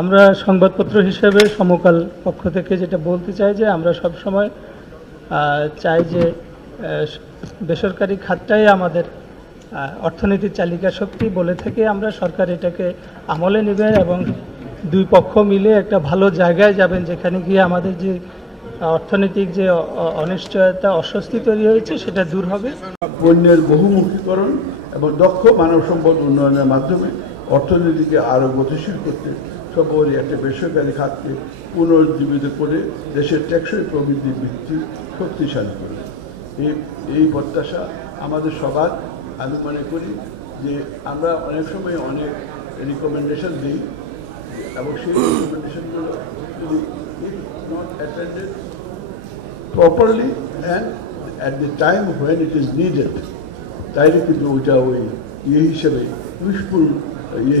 আমরা সংবাদপত্র হিসেবে সমকাল পক্ষ থেকে যেটা বলতে চাই যে আমরা সব সময় চাই যে বেসরকারি খাতটাই আমাদের অর্থনীতির চালিকা শক্তি বলে থেকে আমরা সরকার এটাকে আমলে নেবে এবং দুই পক্ষ মিলে একটা ভালো জায়গায় যাবেন যেখানে গিয়ে আমাদের যে অর্থনৈতিক যে অনিশ্চয়তা অস্বস্তি তৈরি হয়েছে সেটা দূর হবে। পণ্যের বহুমুখীকরণ এবং দক্ষ মানব সম্পদ উন্নয়নের মাধ্যমে অর্থনীতিকে আরও গতিশীল করতে সর্বোপরি একটা বেসরকারি খাতকে পুনরুজ্জীবিত করে দেশের টেকসই প্রবৃদ্ধির ভিত্তি শক্তিশালী করবে। এই প্রত্যাশা আমাদের সবার। আমি মনে করি যে আমরা অনেক সময় অনেক রিকমেন্ডেশন দিই এবং সেই রিকমেন্ডেশনগুলো যদি not attended properly and at the time when it is needed, তাইলে কিন্তু ওইটা ওই হিসেবে ইউজফুল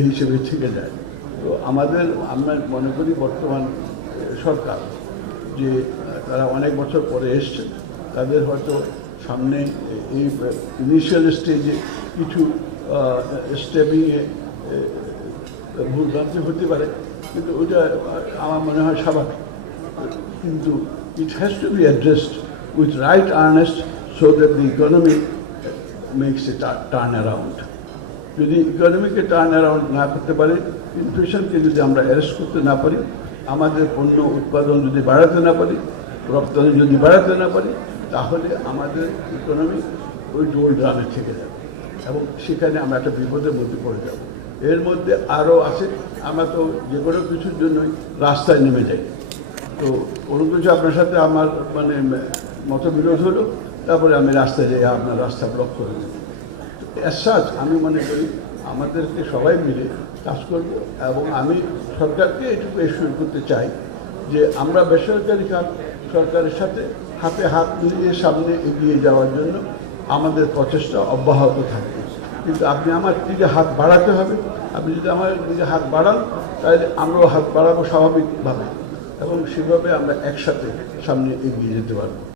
হিসেবে থেকে যায়। তো আমরা মনে করি বর্তমান সরকার যে তারা অনেক বছর পরে এসছে, তাদের হয়তো সামনে এই ইনিশিয়াল স্টেজে কিছু স্টেপিংয়ে ভুলভ্রান্তি হতে পারে, কিন্তু ওইটা আমার মনে হয় স্বাভাবিক। কিন্তু it has to be addressed with right earnest so that the economy makes a turn around. যদি ইকোনমিকে টার্ন অ্যারাউন্ড না করতে পারি, ইনফ্লেশনকে যদি আমরা অ্যারেস্ট করতে না পারি, আমাদের পণ্য উৎপাদন যদি বাড়াতে না পারি, রপ্তানি যদি বাড়াতে না পারি, তাহলে আমাদের ইকোনমি ওই ডোল ড্রামে থেকে যাবে এবং সেখানে আমরা একটা বিপদের মধ্যে পড়ে যাব। এর মধ্যে আরও আছে, আমরা তো যে কোনো কিছুর জন্যই রাস্তায় নেমে যাই। তো কোনো কিছু আপনার সাথে আমার মানে মতবিরোধ হলো, তারপরে আমি রাস্তায় যাই, আপনার রাস্তা ব্লক করে দেব। অ্যাজ সাচ আমি মনে করি আমাদেরকে সবাই মিলে কাজ করব এবং আমি সরকারকে এটুকু এসিওর করতে চাই যে আমরা বেসরকারি খাত সরকারের সাথে হাতে হাত মিলিয়ে সামনে এগিয়ে যাওয়ার জন্য আমাদের প্রচেষ্টা অব্যাহত থাকবে। কিন্তু আপনি আমার দিকে হাত বাড়াতে হবে, আপনি যদি আমার দিকে হাত বাড়ান তাহলে আমরাও হাত বাড়াবো স্বাভাবিকভাবে এবং সেভাবে আমরা একসাথে সামনে এগিয়ে যেতে পারবো।